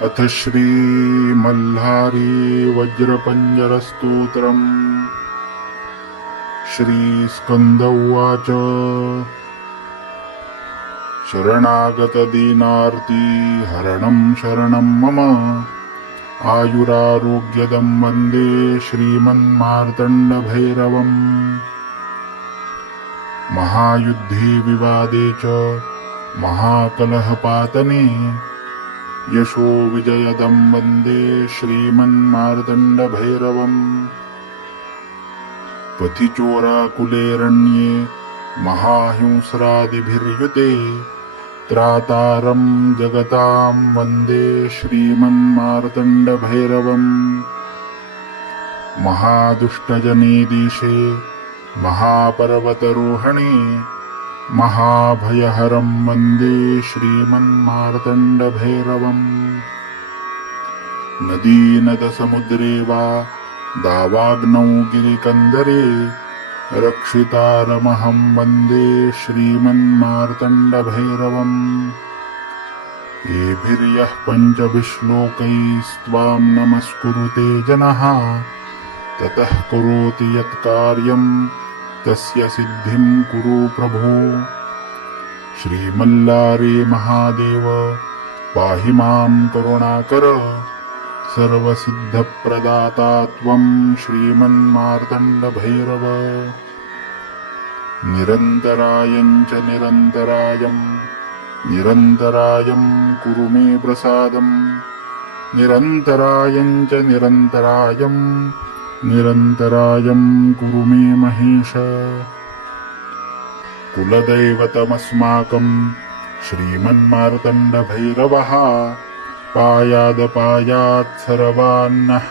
अथ श्री मल्हारी वज्रपञ्जरस्तोत्रम्। श्रीस्कन्द उवाच। शरणागतदीनार्ती हरणं शरणं मम। आयुरारोग्यदं वन्दे श्रीमन्मार्तण्डभैरवम्। महायुद्धे विवादे च महाकलहपातने यशो विजयदं वन्दे श्रीमन्मार्तण्डभैरवम्। पथिचोराकुलेरण्ये महाहिंस्रादिभिर्युते त्रातारं जगतां वन्दे श्रीमन्मार्तण्डभैरवम्। महादुष्टजने देशे महापर्वतरोहणे महाभयहरं वन्दे श्रीमन्मार्तण्डभैरवम्। नदीनदसमुद्रे वा दावाग्नौ गिरिकन्दरे रक्षितारमहं वन्दे श्रीमन्मार्तण्डभैरवम्। येभिर्यः पञ्चभिश्लोकैस्त्वां नमस्कुरुते जनः ततः करोति यत्कार्यं तस्य सिद्धिं कुरु प्रभो। श्रीमल्लारे महादेव पाहि मां करुणाकर सर्वसिद्धप्रदाता त्वं श्रीमन्मार्तण्डभैरव। निरन्तरायं च निरन्तरायं निरन्तरायं कुरु मे प्रसादं निरन्तरायं च निरन्तरायं निरन्तरायं कुरु मे महेश। कुलदैवतमस्माकं श्रीमन्मार्तण्डभैरवः पायादपायात् सर्वान्नः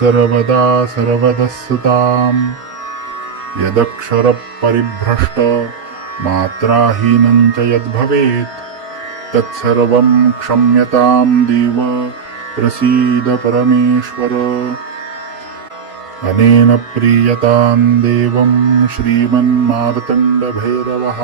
सर्वदा सर्वदस्सुताम्। यदक्षरपरिभ्रष्ट मात्राहीनं च यद्भवेत् तत्सर्वं क्षम्यतां देव प्रसीद परमेश्वर। अनेन प्रीयतां देवं श्रीमन्मार्तण्डभैरवः।